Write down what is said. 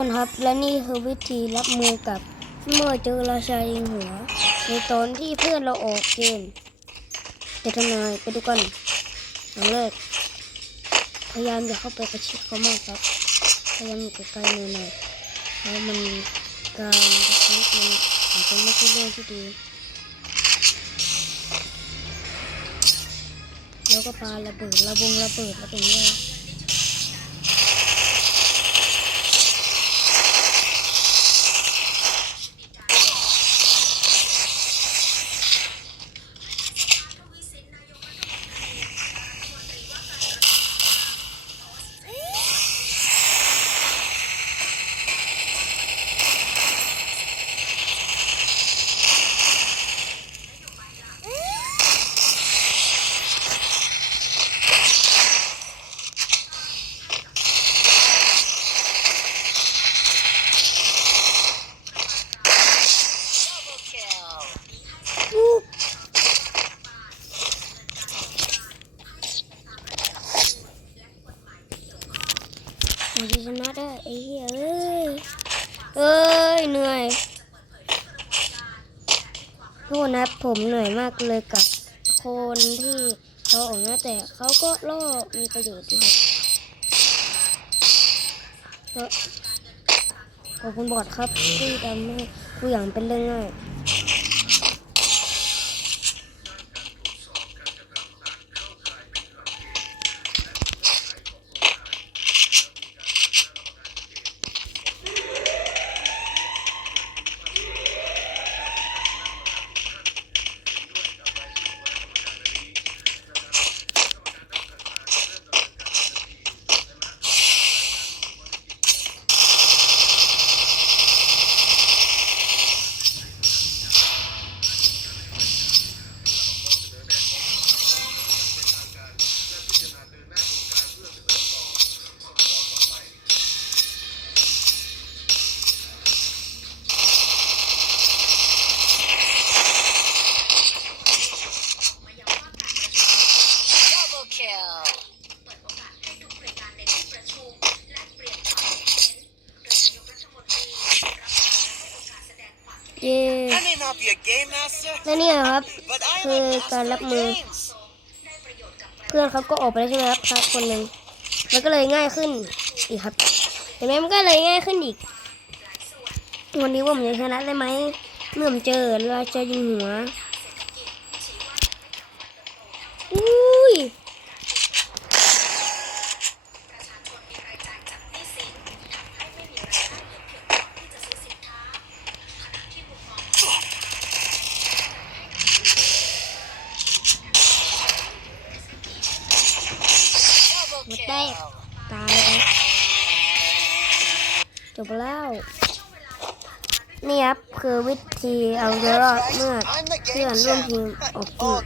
คนครับและนี่คือวิธีรับมือกับเมื่อเจอราชายิงหัว ในตอนที่เพื่อนเราออกเกมจะทำยังไงไปดูกันอย่างแรกพยายามอย่าเข้าไปประชิดเขามากครับ พยายามอยู่ไกลๆหน่อยๆเพราะมันการประชิดมันอาจจะไม่ใช่เรื่องที่ดี แล้วก็ปาระเบิดระบงระเบิดแล้วเป็นเงี้ย จะชนะได้ไอ้เหี้ยเอ้ยเอ้ยเหนื่อยทุกคนนะครับผมเหนื่อยมากเลยกับคนที่เขาออกหน้าแต่เขาก็ล่อมีประโยชน์ดีครับขอบคุณบอดครับที่ทำให้ทุกอย่างเป็นเรื่องง่าย และนี่ครับ but I คือ am a การ master รับ of มือ games. เพื่อนเขาก็ออกไปแล้วใช่ไหมครับครับคนหนึ่งมันก็เลยง่ายขึ้นอีกครับเห็นไหมมันก็เลยง่ายขึ้นอีกวันนี้ว่าผมจะชนะได้ไหมเมื่อผมเจอราชายิงหัว ม Double ดได้ kill. ตายเลยจบแล้ว นี่ครับคือวิธีเอาตัวรอดเมื่อ I'm the เพื่อน game ร่วม champ. ทีมออกเก Oh, ม